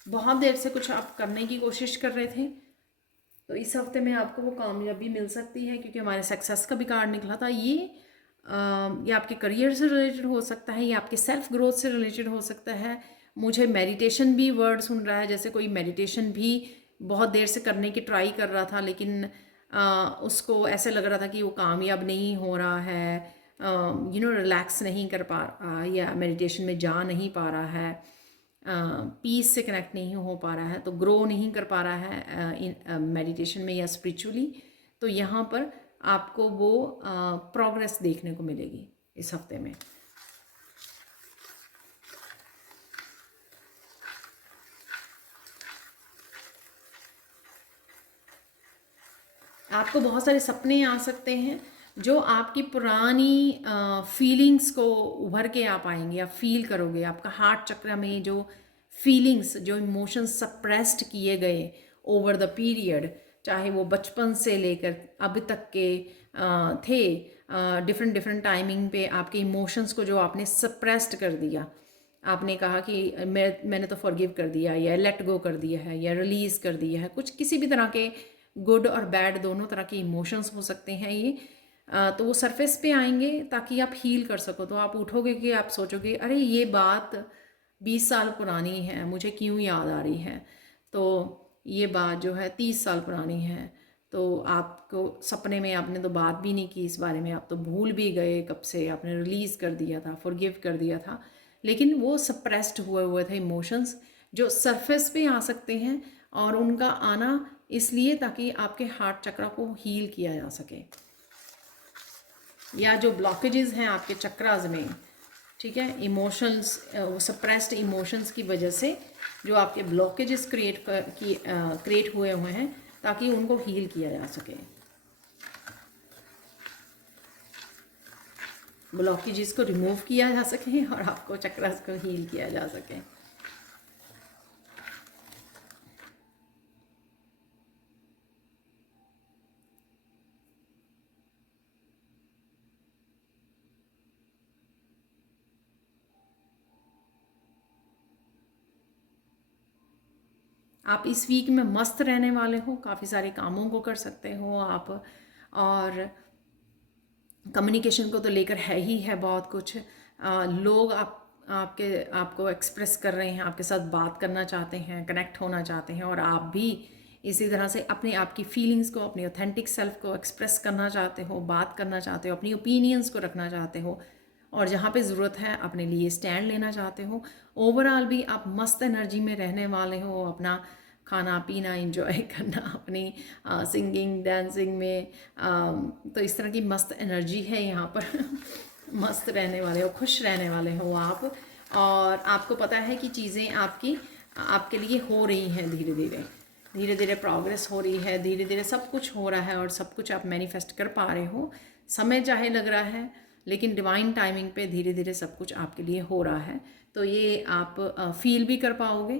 बहुत देर से कुछ आप करने की कोशिश कर रहे थे, तो इस हफ्ते में आपको वो कामयाबी मिल सकती है, क्योंकि हमारे सक्सेस का भी कार्ड निकला था। ये आपके करियर से रिलेटेड हो सकता है, ये आपके सेल्फ ग्रोथ से रिलेटेड हो सकता है। मुझे मेडिटेशन भी वर्ड सुन रहा है, जैसे कोई मेडिटेशन भी बहुत देर से करने की ट्राई कर रहा था, लेकिन उसको ऐसे लग रहा था कि वो कामयाब नहीं हो रहा है, रिलैक्स नहीं कर पा रहा, या मेडिटेशन में जा नहीं पा रहा है, पीस से कनेक्ट नहीं हो पा रहा है, तो ग्रो नहीं कर पा रहा है इन मेडिटेशन में या स्पिरिचुअली। तो यहाँ पर आपको वो प्रोग्रेस देखने को मिलेगी इस हफ्ते में। आपको बहुत सारे सपने आ सकते हैं जो आपकी पुरानी फीलिंग्स को उभर के आप आएंगे, आप फील करोगे। आपका हार्ट चक्र में जो फीलिंग्स, जो इमोशंस सप्रेस्ड किए गए ओवर द पीरियड, चाहे वो बचपन से लेकर अब तक के थे, डिफरेंट डिफरेंट टाइमिंग पे आपके इमोशंस को जो आपने सप्रेस्ड कर दिया, आपने कहा कि मैंने तो फॉरगिव कर दिया, या लेट गो कर दिया है, या रिलीज़ कर दिया है, कुछ किसी भी तरह के गुड और बैड दोनों तरह के इमोशंस हो सकते हैं ये। तो वो सरफेस पे आएंगे ताकि आप हील कर सको। तो आप उठोगे कि आप सोचोगे अरे ये बात 20 साल पुरानी है, मुझे क्यों याद आ रही है, तो ये बात जो है 30 साल पुरानी है। तो आपको सपने में आपने तो बात भी नहीं की इस बारे में, आप तो भूल भी गए कब से, आपने रिलीज़ कर दिया था, फॉरगिव कर दिया था, लेकिन वो सप्रेस्ड हुए थे इमोशंस जो सरफेस पे आ सकते हैं, और उनका आना इसलिए ताकि आपके हार्ट चक्र को हील किया जा सके, या जो ब्लॉकेजेस हैं आपके चक्रास में, ठीक है, इमोशंस, सप्रेस्ड इमोशंस की वजह से जो आपके ब्लॉकेजेस क्रिएट हुए हैं, ताकि उनको हील किया जा सके, ब्लॉकेजेस को रिमूव किया जा सके और आपको चक्रास को हील किया जा सके। आप इस वीक में मस्त रहने वाले हो, काफ़ी सारे कामों को कर सकते हो आप। और कम्युनिकेशन को तो लेकर है ही है बहुत कुछ। लोग आपको एक्सप्रेस कर रहे हैं, आपके साथ बात करना चाहते हैं, कनेक्ट होना चाहते हैं, और आप भी इसी तरह से अपने आप की फीलिंग्स को, अपनी ऑथेंटिक सेल्फ को एक्सप्रेस करना चाहते हो, बात करना चाहते हो, अपनी ओपिनियंस को रखना चाहते हो, और जहाँ पे ज़रूरत है अपने लिए स्टैंड लेना चाहते हो। ओवरऑल भी आप मस्त एनर्जी में रहने वाले हो, अपना खाना पीना इंजॉय करना, अपनी सिंगिंग डांसिंग में, तो इस तरह की मस्त एनर्जी है यहाँ पर। मस्त रहने वाले हो, खुश रहने वाले हो आप, और आपको पता है कि चीज़ें आपके लिए हो रही हैं, धीरे धीरे धीरे धीरे प्रोग्रेस हो रही है, धीरे धीरे सब कुछ हो रहा है, और सब कुछ आप मैनिफेस्ट कर पा रहे हो। समय चाहे लग रहा है, लेकिन डिवाइन टाइमिंग पे धीरे धीरे सब कुछ आपके लिए हो रहा है, तो ये आप फील भी कर पाओगे।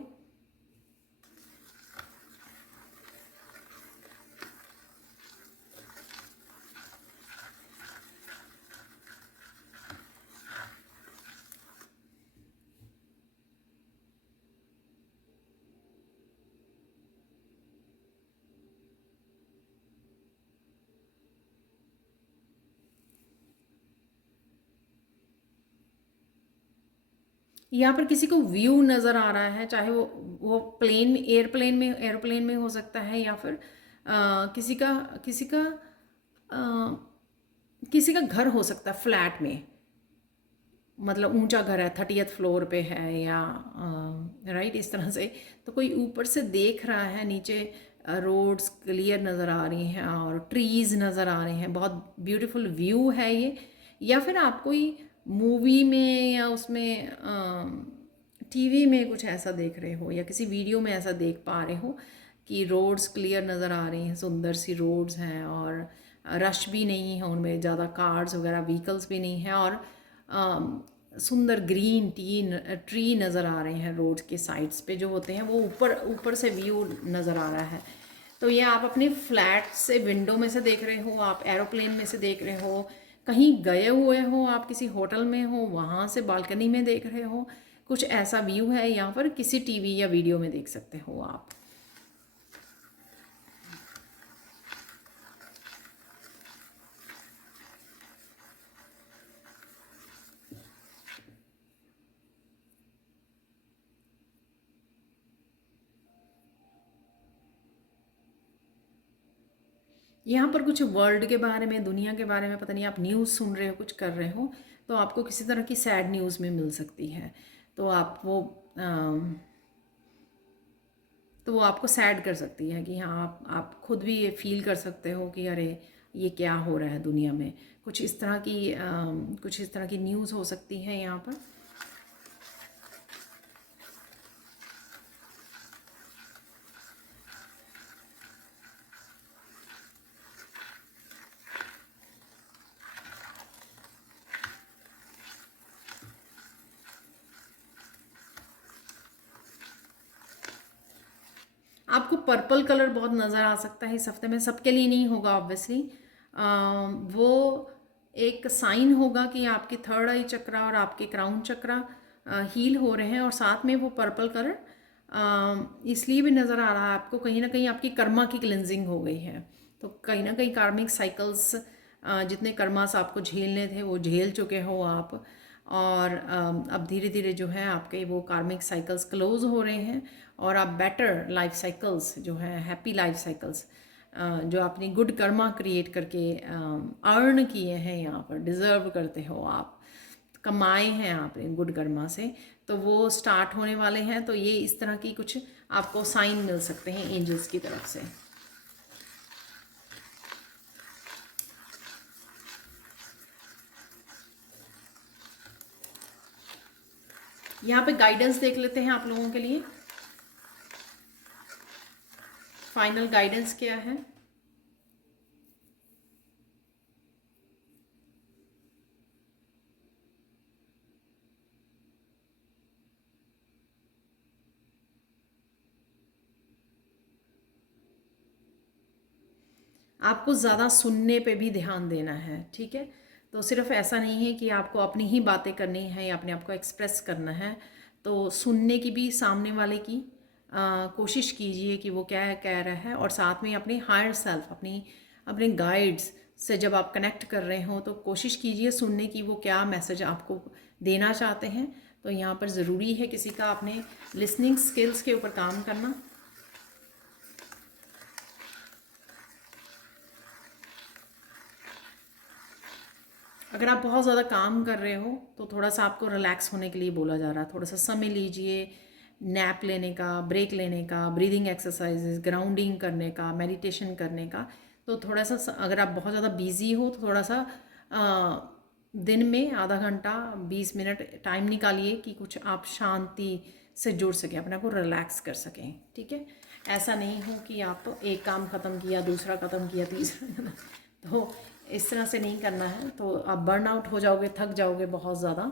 यहाँ पर किसी को व्यू नज़र आ रहा है, चाहे वो प्लेन में, एयरप्लेन में हो सकता है, या फिर अ, किसी का घर हो सकता है फ्लैट में, मतलब ऊंचा घर है, 30th फ्लोर पे है, या राइट इस तरह से। तो कोई ऊपर से देख रहा है, नीचे रोड्स क्लियर नज़र आ रही हैं और ट्रीज़ नज़र आ रहे हैं, बहुत ब्यूटीफुल व्यू है ये। या फिर आप कोई मूवी में या उसमें टीवी में कुछ ऐसा देख रहे हो, या किसी वीडियो में ऐसा देख पा रहे हो कि रोड्स क्लियर नज़र आ रही हैं, सुंदर सी रोड्स हैं, और रश भी नहीं है उनमें, ज़्यादा कार्स वगैरह व्हीकल्स भी नहीं हैं, और सुंदर ग्रीन ट्री नज़र आ रहे हैं रोड के साइड्स पे जो होते हैं, वो ऊपर ऊपर से व्यू नज़र आ रहा है। तो ये आप अपने फ्लैट से विंडो में से देख रहे हो, आप एरोप्लेन में से देख रहे हो, कहीं गए हुए हो, आप किसी होटल में हो, वहाँ से बालकनी में देख रहे हो, कुछ ऐसा व्यू है, या फिर किसी टीवी या वीडियो में देख सकते हो आप। यहाँ पर कुछ वर्ल्ड के बारे में, दुनिया के बारे में, पता नहीं आप न्यूज़ सुन रहे हो, कुछ कर रहे हो, तो आपको किसी तरह की सैड न्यूज़ में मिल सकती है, तो आप वो तो वो आपको सैड कर सकती है कि हाँ, आप खुद भी ये फील कर सकते हो कि अरे ये क्या हो रहा है दुनिया में। कुछ इस तरह की न्यूज़ हो सकती है यहाँ पर। आपको पर्पल कलर बहुत नज़र आ सकता है इस हफ्ते में, सबके लिए नहीं होगा ऑब्वियसली। वो एक साइन होगा कि आपके थर्ड आई चक्रा और आपके क्राउन चक्रा हील हो रहे हैं, और साथ में वो पर्पल कलर इसलिए भी नज़र आ रहा है आपको, कहीं ना कहीं आपकी कर्मा की क्लिनजिंग हो गई है, तो कहीं ना कहीं कार्मिक साइकिल्स, जितने कर्मास आपको झेलने थे वो झेल चुके हो आप, और अब धीरे धीरे जो है आपके वो कार्मिक साइकिल्स क्लोज हो रहे हैं, और आप बेटर लाइफ साइकिल्स जो है, हैप्पी लाइफ साइकिल्स, जो आपने गुड कर्मा क्रिएट करके अर्न किए हैं, यहाँ पर डिज़र्व करते हो आप, कमाए हैं आपने गुड कर्मा से, तो वो स्टार्ट होने वाले हैं। तो ये इस तरह की कुछ आपको साइन मिल सकते हैं एंजल्स की तरफ से। यहाँ पे गाइडेंस देख लेते हैं आप लोगों के लिए, फाइनल गाइडेंस क्या है। आपको ज़्यादा सुनने पे भी ध्यान देना है, ठीक है। तो सिर्फ ऐसा नहीं है कि आपको अपनी ही बातें करनी है या अपने आप को एक्सप्रेस करना है, तो सुनने की भी, सामने वाले की, कोशिश कीजिए कि वो क्या कह रहा है, और साथ में अपने हायर सेल्फ, अपने गाइड्स से जब आप कनेक्ट कर रहे हो तो कोशिश कीजिए सुनने की वो क्या मैसेज आपको देना चाहते हैं। तो यहाँ पर ज़रूरी है किसी का अपने लिसनिंग स्किल्स के ऊपर काम करना। अगर आप बहुत ज़्यादा काम कर रहे हो तो थोड़ा सा आपको रिलैक्स होने के लिए बोला जा रहा है, थोड़ा सा समय लीजिए, नैप लेने का, ब्रेक लेने का, ब्रीदिंग एक्सरसाइजेज, ग्राउंडिंग करने का, मेडिटेशन करने का। तो थोड़ा सा अगर आप बहुत ज़्यादा बिजी हो तो थोड़ा सा दिन में आधा घंटा 20 मिनट टाइम निकालिए कि कुछ आप शांति से जुड़ सकें, अपने को रिलैक्स कर सकें। ठीक है, ऐसा नहीं हो कि आप तो एक काम ख़त्म किया, दूसरा ख़त्म किया, तीसरा तो इस तरह से नहीं करना है, तो आप बर्न आउट हो जाओगे, थक जाओगे बहुत ज़्यादा।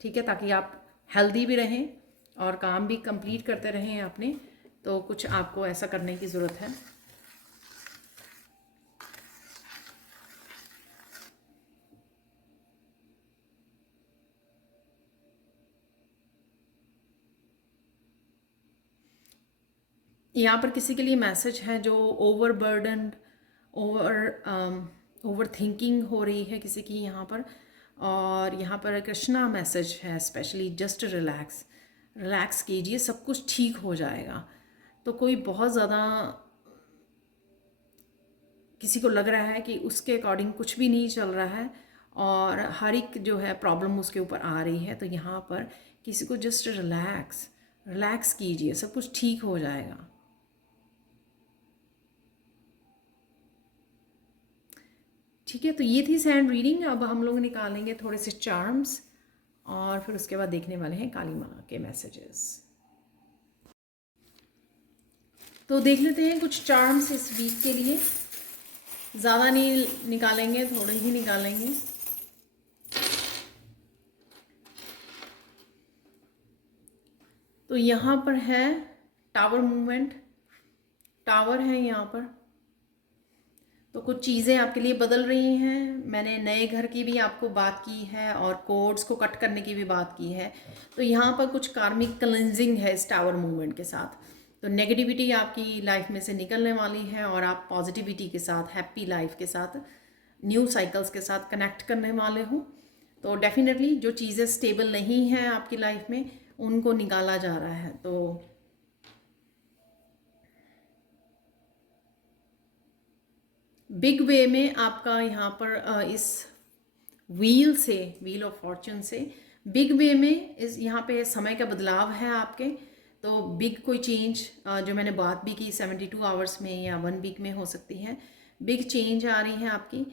ठीक है, ताकि आप हेल्दी भी रहें और काम भी कंप्लीट करते रहें अपने, तो कुछ आपको ऐसा करने की ज़रूरत है। यहाँ पर किसी के लिए मैसेज है जो ओवर बर्डन, ओवर थिंकिंग हो रही है किसी की यहाँ पर, और यहाँ पर कृष्णा मैसेज है स्पेशली, जस्ट रिलैक्स, रिलैक्स कीजिए, सब कुछ ठीक हो जाएगा। तो कोई बहुत ज़्यादा किसी को लग रहा है कि उसके अकॉर्डिंग कुछ भी नहीं चल रहा है और हर एक जो है प्रॉब्लम उसके ऊपर आ रही है, तो यहाँ पर किसी को जस्ट रिलैक्स, रिलैक्स कीजिए, सब कुछ ठीक हो जाएगा। ठीक है, तो ये थी सैंड रीडिंग। अब हम लोग निकालेंगे थोड़े से चार्म्स और फिर उसके बाद देखने वाले हैं काली माँ के मैसेजेस। तो देख लेते हैं कुछ चार्म्स इस वीक के लिए। ज़्यादा नहीं निकालेंगे, थोड़े ही निकालेंगे। तो यहाँ पर है टावर मूवमेंट, टावर है यहाँ पर। तो कुछ चीज़ें आपके लिए बदल रही हैं। मैंने नए घर की भी आपको बात की है और कोड्स को कट करने की भी बात की है। तो यहाँ पर कुछ कार्मिक क्लेंजिंग है इस टावर मूवमेंट के साथ। तो नेगेटिविटी आपकी लाइफ में से निकलने वाली है और आप पॉजिटिविटी के साथ, हैप्पी लाइफ के साथ, न्यू साइकिल्स के साथ कनेक्ट करने वाले हो। तो डेफिनेटली जो चीज़ें स्टेबल नहीं हैं आपकी लाइफ में उनको निकाला जा रहा है। तो बिग वे में आपका यहाँ पर इस व्हील से, व्हील ऑफ फॉर्च्यून से बिग वे में इस यहाँ पे समय का बदलाव है आपके। तो बिग कोई चेंज जो मैंने बात भी की 72 आवर्स में या 1 वीक में हो सकती है, बिग चेंज आ रही है आपकी।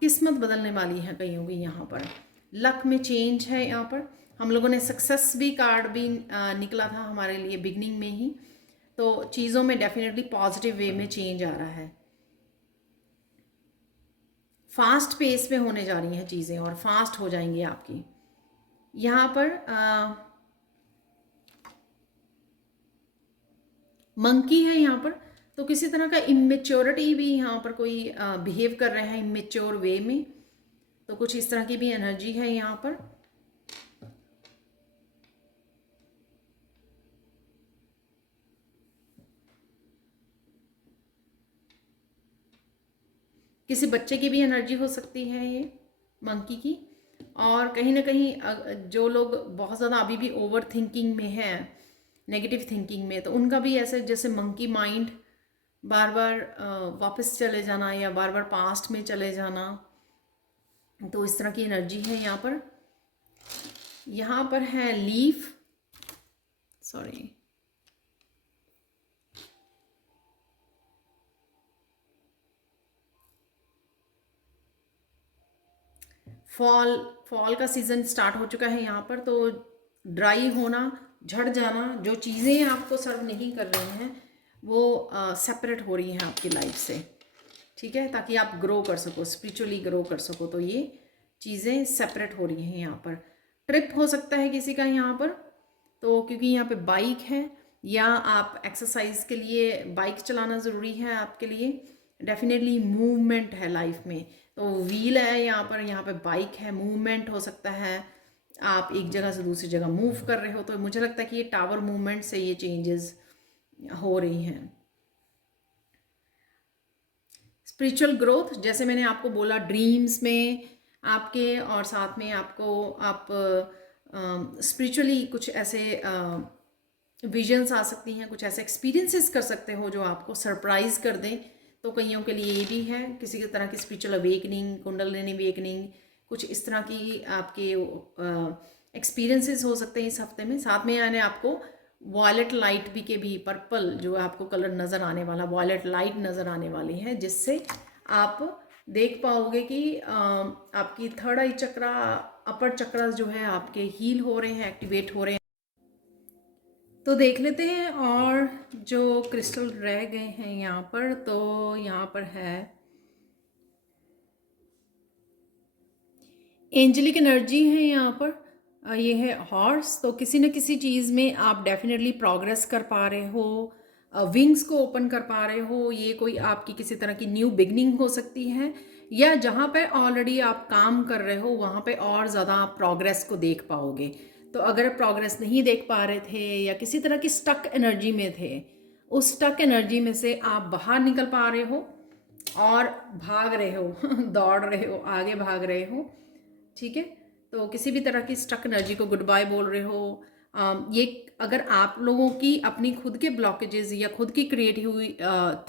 किस्मत बदलने वाली है कईयों की यहाँ पर, लक में चेंज है यहाँ पर। हम लोगों ने सक्सेस भी कार्ड भी निकला था हमारे लिए बिगनिंग में ही। तो चीज़ों में डेफिनेटली पॉजिटिव वे में चेंज आ रहा है। फास्ट पेस पे होने जा रही हैं चीज़ें और फास्ट हो जाएंगी आपकी। यहाँ पर मंकी है यहाँ पर, तो किसी तरह का इमेच्योरिटी भी यहाँ पर कोई बिहेव कर रहे हैं इमेच्योर वे में, तो कुछ इस तरह की भी एनर्जी है यहाँ पर। किसी बच्चे की भी एनर्जी हो सकती है ये मंकी की। और कहीं ना कहीं जो लोग बहुत ज़्यादा अभी भी ओवर थिंकिंग में हैं, नेगेटिव थिंकिंग में, तो उनका भी ऐसे जैसे मंकी माइंड, बार बार वापस चले जाना या बार बार पास्ट में चले जाना, तो इस तरह की एनर्जी है यहाँ पर। यहाँ पर है लीफ, सॉरी, फॉल का सीज़न स्टार्ट हो चुका है यहाँ पर। तो ड्राई होना, झड़ जाना, जो चीज़ें आपको सर्व नहीं कर रही हैं वो सेपरेट हो रही हैं आपकी लाइफ से। ठीक है, ताकि आप ग्रो कर सको, स्पिरिचुअली ग्रो कर सको। तो ये चीज़ें सेपरेट हो रही हैं यहाँ पर। ट्रिप हो सकता है किसी का यहाँ पर, तो क्योंकि यहाँ पे बाइक है, या आप एक्सरसाइज के लिए बाइक चलाना ज़रूरी है आपके लिए। डेफिनेटली मूवमेंट है लाइफ में, तो व्हील है यहाँ पर, यहाँ पे बाइक है, मूवमेंट हो सकता है, आप एक जगह से दूसरी जगह मूव कर रहे हो, तो मुझे लगता है कि ये टावर मूवमेंट से ये चेंजेस हो रही हैं। स्पिरिचुअल ग्रोथ, जैसे मैंने आपको बोला, ड्रीम्स में आपके, और साथ में आपको आप स्पिरिचुअली कुछ ऐसे विजन्स आ सकती हैं, कुछ ऐसे एक्सपीरियंसेस कर सकते हो जो आपको सरप्राइज कर दें। तो कईयों के लिए ये भी है, किसी तरह की स्पिरिचुअल अवेकनिंग, कुंडलिनी अवेकनिंग, कुछ इस तरह की आपके एक्सपीरियंसेस हो सकते हैं इस हफ्ते में। साथ में यानी आपको वॉयलेट लाइट भी के भी, पर्पल जो आपको कलर नज़र आने वाला, वॉयलेट लाइट नज़र आने वाली है, जिससे आप देख पाओगे कि आपकी थर्ड आई चक्रा, अपर चक्रा जो है आपके हील हो रहे हैं, एक्टिवेट हो रहे हैं। तो देख लेते हैं और जो क्रिस्टल रह गए हैं यहाँ पर, तो यहाँ पर है एंजलिक एनर्जी है यहाँ पर, ये है हॉर्स। तो किसी न किसी चीज़ में आप डेफिनेटली प्रोग्रेस कर पा रहे हो, विंग्स को ओपन कर पा रहे हो। ये कोई आपकी किसी तरह की न्यू बिगनिंग हो सकती है, या जहाँ पे ऑलरेडी आप काम कर रहे हो वहाँ पे और ज़्यादा आप प्रोग्रेस को देख पाओगे। तो अगर प्रोग्रेस नहीं देख पा रहे थे या किसी तरह की स्टक एनर्जी में थे, उस स्टक एनर्जी में से आप बाहर निकल पा रहे हो और भाग रहे हो दौड़ रहे हो, आगे भाग रहे हो। ठीक है, तो किसी भी तरह की स्टक एनर्जी को गुड बाय बोल रहे हो। ये अगर आप लोगों की अपनी खुद के ब्लॉकेजेस या खुद की क्रिएटिव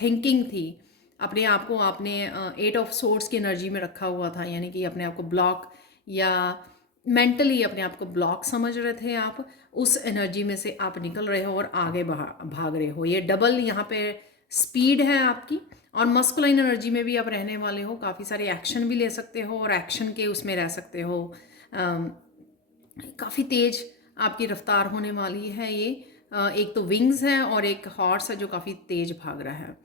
थिंकिंग थी, अपने आप को आपने 8 ऑफ सोर्ड्स की एनर्जी में रखा हुआ था, यानी कि अपने आप को ब्लॉक या मेंटली अपने आप को ब्लॉक समझ रहे थे आप, उस एनर्जी में से आप निकल रहे हो और आगे भाग रहे हो। ये डबल यहाँ पे स्पीड है आपकी। और मस्कुलाइन एनर्जी में भी आप रहने वाले हो, काफ़ी सारे एक्शन भी ले सकते हो और एक्शन के उसमें रह सकते हो। काफ़ी तेज आपकी रफ्तार होने वाली है ये। एक तो विंग्स है और एक हॉर्स है जो काफ़ी तेज भाग रहा है।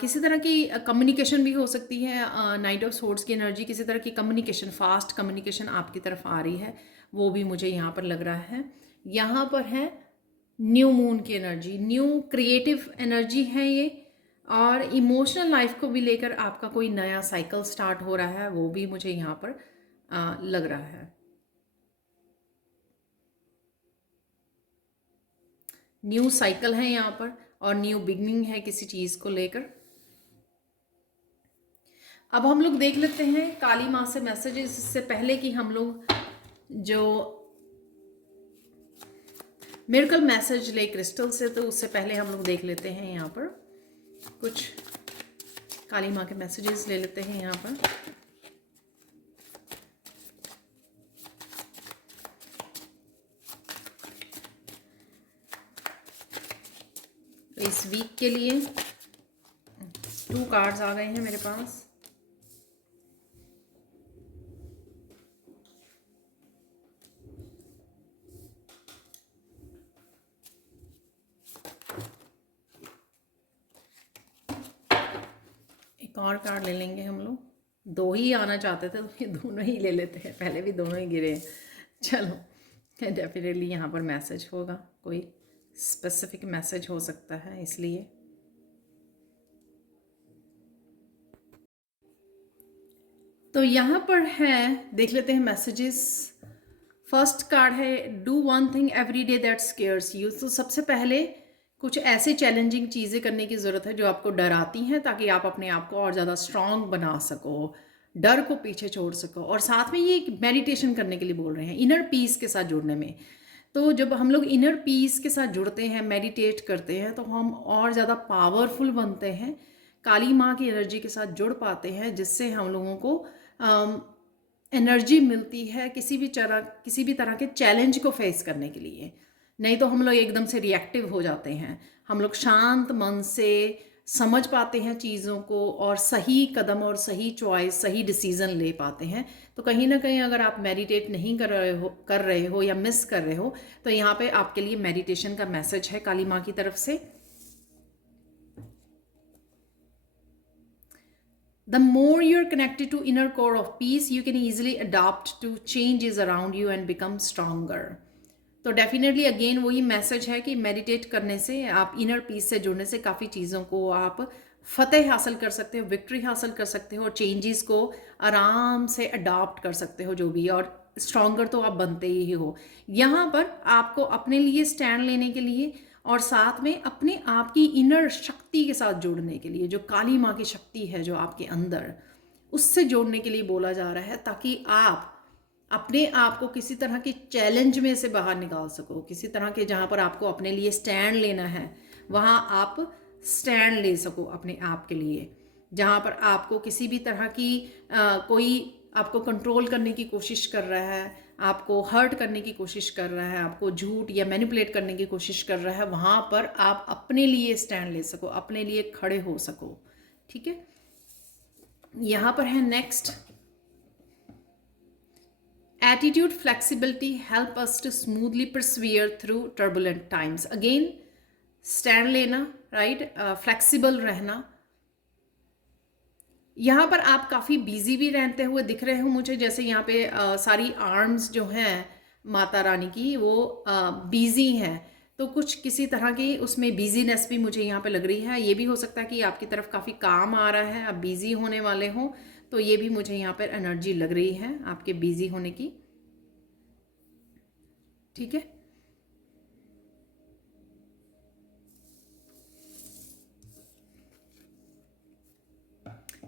किसी तरह की कम्युनिकेशन भी हो सकती है, नाइट ऑफ सोर्ड्स की एनर्जी, किसी तरह की कम्युनिकेशन, फास्ट कम्युनिकेशन आपकी तरफ आ रही है, वो भी मुझे यहाँ पर लग रहा है। यहाँ पर है न्यू मून की एनर्जी, न्यू क्रिएटिव एनर्जी है ये, और इमोशनल लाइफ को भी लेकर आपका कोई नया साइकिल स्टार्ट हो रहा है, वो भी मुझे यहाँ पर लग रहा है। न्यू साइकिल है यहाँ पर और न्यू बिगनिंग है किसी चीज़ को लेकर। अब हम लोग देख लेते हैं काली माँ से मैसेजेस, इससे पहले कि हम लोग जो मिरेकल मैसेज ले क्रिस्टल से, तो उससे पहले हम लोग देख लेते हैं यहाँ पर कुछ काली माँ के मैसेजेस ले लेते हैं यहाँ पर। इस वीक के लिए 2 कार्ड्स आ गए हैं मेरे पास। एक और कार्ड ले लेंगे हम लोग, 2 ही आना चाहते थे तो ये दोनों ही ले लेते हैं, पहले भी दोनों ही गिरे। चलो, डेफिनेटली यहाँ पर मैसेज होगा, कोई स्पेसिफिक मैसेज हो सकता है, इसलिए तो यहाँ पर है, देख लेते हैं मैसेजेस। फर्स्ट कार्ड है do one thing every day that scares you. तो सबसे पहले कुछ ऐसे चैलेंजिंग चीज़ें करने की ज़रूरत है जो आपको डराती हैं, ताकि आप अपने आप को और ज़्यादा स्ट्रांग बना सको, डर को पीछे छोड़ सको। और साथ में ये मेडिटेशन करने के लिए बोल रहे हैं, इनर पीस के साथ जुड़ने में। तो जब हम लोग इनर पीस के साथ जुड़ते हैं, मेडिटेट करते हैं, तो हम और ज़्यादा पावरफुल बनते हैं, काली माँ की एनर्जी के साथ जुड़ पाते हैं, जिससे हम लोगों को एनर्जी मिलती है किसी भी तरह के चैलेंज को फेस करने के लिए। नहीं तो हम लोग एकदम से रिएक्टिव हो जाते हैं। हम लोग शांत मन से समझ पाते हैं चीज़ों को और सही कदम और सही चॉइस, सही डिसीज़न ले पाते हैं। तो कहीं ना कहीं अगर आप मेडिटेट नहीं कर रहे हो या मिस कर रहे हो, तो यहाँ पे आपके लिए मेडिटेशन का मैसेज है काली माँ की तरफ से। The more you're connected to inner core of peace, you can easily adapt to changes around you and become stronger. तो डेफिनेटली अगेन वही मैसेज है कि मेडिटेट करने से, आप इनर पीस से जुड़ने से काफ़ी चीज़ों को आप फतेह हासिल कर सकते हो, विक्ट्री हासिल कर सकते हो और चेंजेस को आराम से अडॉप्ट कर सकते हो जो भी, और स्ट्रॉन्गर तो आप बनते ही हो। यहाँ पर आपको अपने लिए स्टैंड लेने के लिए और साथ में अपने आप की इनर शक्ति के साथ जुड़ने के लिए, जो काली माँ की शक्ति है जो आपके अंदर, उससे जोड़ने के लिए बोला जा रहा है, ताकि आप अपने आप को किसी तरह के चैलेंज में से बाहर निकाल सको, किसी तरह के जहाँ पर आपको अपने लिए स्टैंड लेना है वहाँ आप स्टैंड ले सको अपने आप के लिए। जहाँ पर आपको किसी भी तरह की कोई आपको कंट्रोल करने की कोशिश कर रहा है, आपको हर्ट करने की कोशिश कर रहा है, आपको झूठ या मैनिपुलेट करने की कोशिश कर रहा है, वहाँ पर आप अपने लिए स्टैंड ले सको, अपने लिए खड़े हो सको। ठीक है, यहाँ पर है next, attitude flexibility help us to smoothly persevere through turbulent times. Again stand लेना, राइट, फ्लेक्सिबल रहना। यहाँ पर आप काफ़ी बिजी भी रहते हुए दिख रहे हो मुझे, जैसे यहाँ पे सारी आर्म्स जो हैं माता रानी की वो बिजी हैं, तो कुछ किसी तरह की उसमें बिजीनेस भी मुझे यहाँ पे लग रही है। ये भी हो सकता है कि आपकी तरफ काफ़ी काम आ रहा है, आप बिजी होने वाले हो, तो ये भी मुझे यहाँ पर एनर्जी लग रही है आपके बिजी होने की। ठीक है,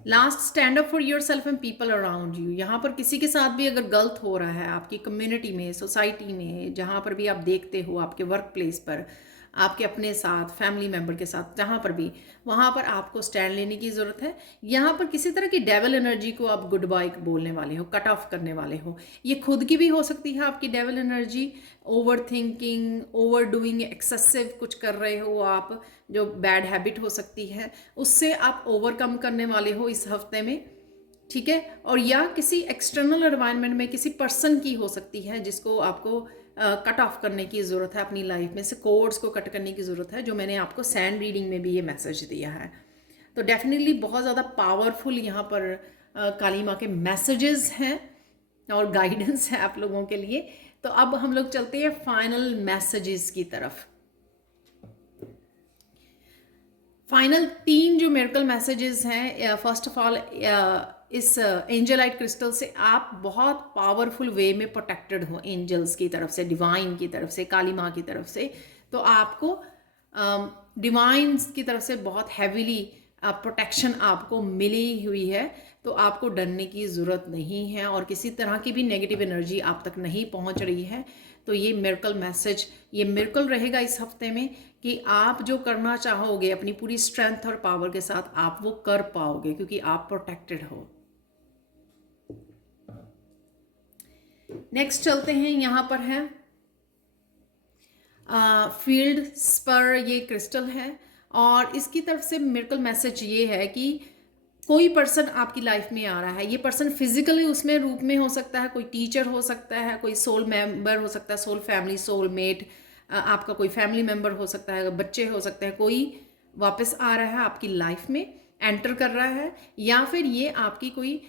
last, stand up for your self and people around you. यहाँ पर किसी के साथ भी अगर गलत हो रहा है आपकी कम्युनिटी में, सोसाइटी में, जहाँ पर भी आप देखते हो, आपके वर्क प्लेस पर, आपके अपने साथ, फैमिली मेम्बर के साथ, जहाँ पर भी, वहाँ पर आपको स्टैंड लेने की ज़रूरत है। यहाँ पर किसी तरह की डेविल एनर्जी को आप गुड बाय बोलने वाले हो, कट ऑफ करने वाले हो। ये खुद की भी हो सकती है आपकी devil energy, over thinking, over doing, excessive कुछ कर रहे हो आप, जो बैड हैबिट हो सकती है, उससे आप ओवरकम करने वाले हो इस हफ्ते में। ठीक है, और या किसी एक्सटर्नल एनवायरनमेंट में किसी पर्सन की हो सकती है जिसको आपको कट ऑफ करने की ज़रूरत है, अपनी लाइफ में से कोड्स को कट करने की ज़रूरत है, जो मैंने आपको सैंड रीडिंग में भी ये मैसेज दिया है। तो डेफिनेटली बहुत ज़्यादा पावरफुल यहाँ पर काली माँ के मैसेजेस हैं और गाइडेंस है आप लोगों के लिए। तो अब हम लोग चलते हैं फाइनल मैसेजेस की तरफ। फाइनल 3 जो मिरेकल मैसेजेस हैं, फर्स्ट ऑफ ऑल इस एंजलाइट क्रिस्टल से आप बहुत पावरफुल वे में प्रोटेक्टेड हो, एंजल्स की तरफ से, डिवाइन की तरफ से, काली माँ की तरफ से। तो आपको डिवाइन्स की तरफ से बहुत हैवीली प्रोटेक्शन आपको मिली हुई है, तो आपको डरने की ज़रूरत नहीं है और किसी तरह की भी नेगेटिव एनर्जी आप तक नहीं पहुंच रही है। तो ये मिरेकल मैसेज, ये मिरेकल रहेगा इस हफ्ते में कि आप जो करना चाहोगे अपनी पूरी स्ट्रेंथ और पावर के साथ आप वो कर पाओगे, क्योंकि आप प्रोटेक्टेड हो। नेक्स्ट चलते हैं, यहाँ पर है फील्ड स्पर, ये क्रिस्टल है और इसकी तरफ से मिरेकल मैसेज ये है कि कोई पर्सन आपकी लाइफ में आ रहा है। ये पर्सन फिजिकली उसमें रूप में हो सकता है, कोई टीचर हो सकता है, कोई सोल मेंबर हो सकता है, सोल फैमिली, सोल मेट, आपका कोई फैमिली मेंबर हो सकता है, बच्चे हो सकते हैं, कोई वापस आ रहा है आपकी लाइफ में, एंटर कर रहा है, या फिर ये आपकी कोई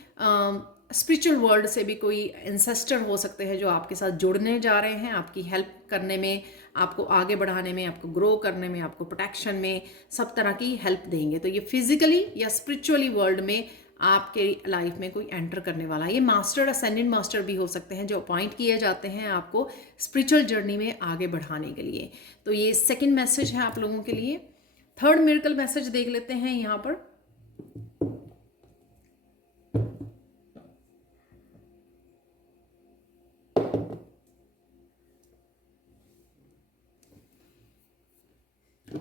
स्पिरिचुअल वर्ल्ड से भी कोई एंसेस्टर हो सकते हैं जो आपके साथ जुड़ने जा रहे हैं, आपकी हेल्प करने में, आपको आगे बढ़ाने में, आपको ग्रो करने में, आपको प्रोटेक्शन में, सब तरह की हेल्प देंगे। तो ये फिजिकली या स्पिरिचुअली वर्ल्ड में आपके लाइफ में कोई एंटर करने वाला है। ये मास्टर, असेंडेंट मास्टर भी हो सकते हैं जो अपॉइंट किए जाते हैं आपको स्पिरिचुअल जर्नी में आगे बढ़ाने के लिए। तो ये सेकेंड मैसेज है आप लोगों के लिए। थर्ड मिरेकल मैसेज देख लेते हैं यहाँ पर।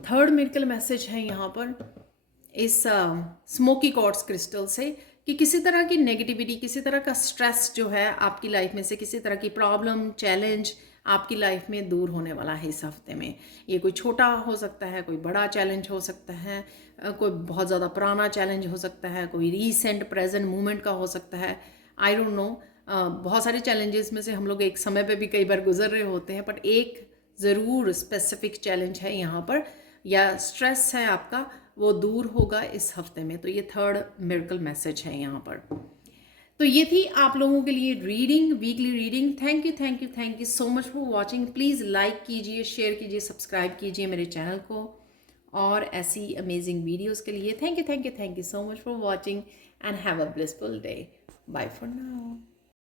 थर्ड मिरेकल मैसेज है यहाँ पर इस स्मोकी क्वार्ट्ज क्रिस्टल से कि किसी तरह की नेगेटिविटी, किसी तरह का स्ट्रेस जो है आपकी लाइफ में से, किसी तरह की प्रॉब्लम, चैलेंज आपकी लाइफ में दूर होने वाला है इस हफ्ते में। ये कोई छोटा हो सकता है, कोई बड़ा चैलेंज हो सकता है, कोई बहुत ज़्यादा पुराना चैलेंज हो सकता है, कोई रीसेंट प्रेजेंट मूवमेंट का हो सकता है, आई डोंट नो। बहुत सारे चैलेंजेस में से हम लोग एक समय पे भी कई बार गुजर रहे होते हैं, बट एक ज़रूर स्पेसिफिक चैलेंज है यहाँ पर, या स्ट्रेस है आपका, वो दूर होगा इस हफ्ते में। तो ये थर्ड मिरेकल मैसेज है यहाँ पर। तो ये थी आप लोगों के लिए reading, weekly reading. Thank you, thank you, thank you so much for watching. Please like कीजिए, शेयर कीजिए, सब्सक्राइब कीजिए मेरे चैनल को, और ऐसी अमेजिंग वीडियोस के लिए। Thank you so much for watching and have a blissful day. Bye for now.